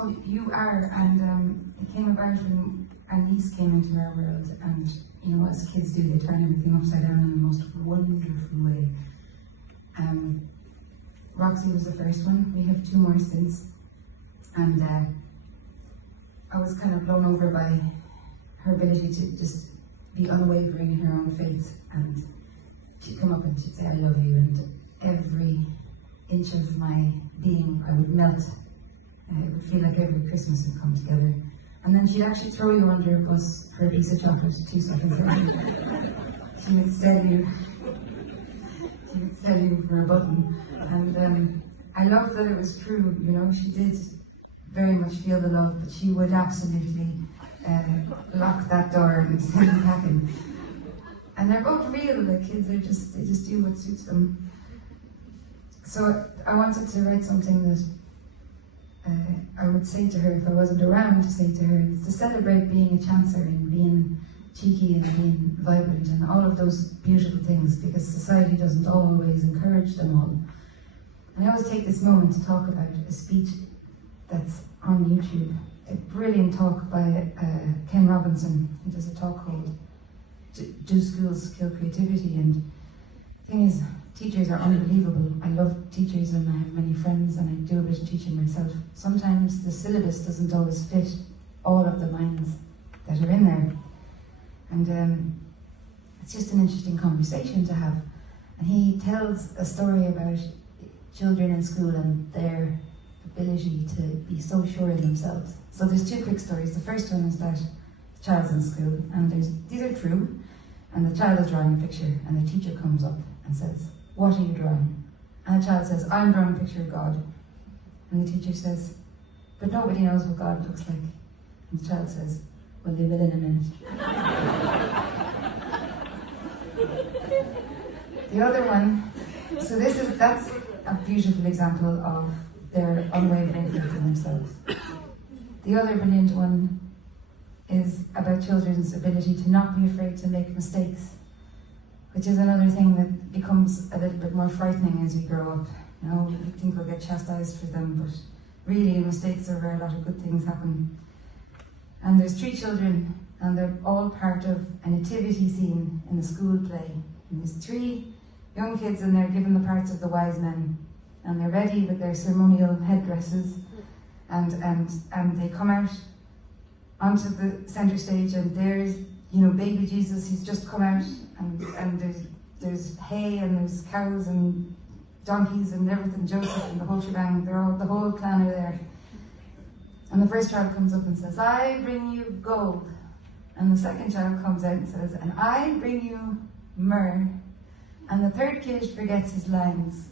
called You Are, and it came about when a niece came into our world, and you know, as kids do, they turn everything upside down in the most wonderful way. Roxy was the first one. We have two more since, and I was kind of blown over by her ability to just be unwavering in her own faith, and she'd come up and she'd say, "I love you," and every inch of my being, I would melt. It would feel like every Christmas had come together. And then she'd actually throw you under a bus for a piece of chocolate 2 seconds later. She would steady you for a button. And I love that it was true, you know, she did very much feel the love, but she would absolutely lock that door and send you packing. And they're both real, the kids they just do what suits them. So I wanted to write something that I would say to her if I wasn't around, to say to her, it's to celebrate being a chancer and being cheeky and being vibrant and all of those beautiful things, because society doesn't always encourage them all. And I always take this moment to talk about a speech that's on YouTube, a brilliant talk by Ken Robinson. He does a talk called Do Schools Kill Creativity? And the thing is, teachers are unbelievable. I love teachers and I have many friends and I do a bit of teaching myself. Sometimes the syllabus doesn't always fit all of the minds that are in there. And it's just an interesting conversation to have. And he tells a story about children in school and their ability to be so sure in themselves. So there's two quick stories. The first one is that the child's in school and these are true, and the child is drawing a picture and the teacher comes up and says, "What are you drawing?" And the child says, "I'm drawing a picture of God." And the teacher says, "But nobody knows what God looks like." And the child says, "Well, they will in a minute." The other one, so that's a beautiful example of their unwavering faith in themselves. The other brilliant one is about children's ability to not be afraid to make mistakes, which is another thing that becomes a little bit more frightening as we grow up. You know, we think we'll get chastised for them, but really mistakes are where a lot of good things happen. And there's 3 children, and they're all part of a nativity scene in the school play. And there's 3 young kids, and they're given the parts of the wise men, and they're ready with their ceremonial headdresses, and they come out onto the center stage, and there's, you know, baby Jesus. He's just come out, and there's hay and there's cows and donkeys and everything, Joseph and the whole shebang. The whole clan are there. And the first child comes up and says, "I bring you gold." And the second child comes out and says, "And I bring you myrrh." And the third kid forgets his lines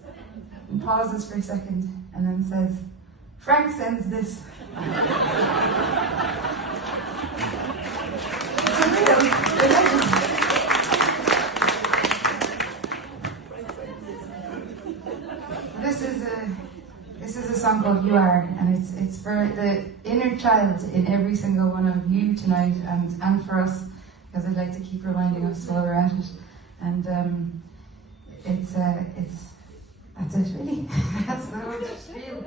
and pauses for a second and then says, "Frank sends this." It's a real legend. This is a song called You Are, and it's for the inner child in every single one of you tonight, and for us, because I'd like to keep reminding us while we're at it. And that's it really. That's the whole spiel.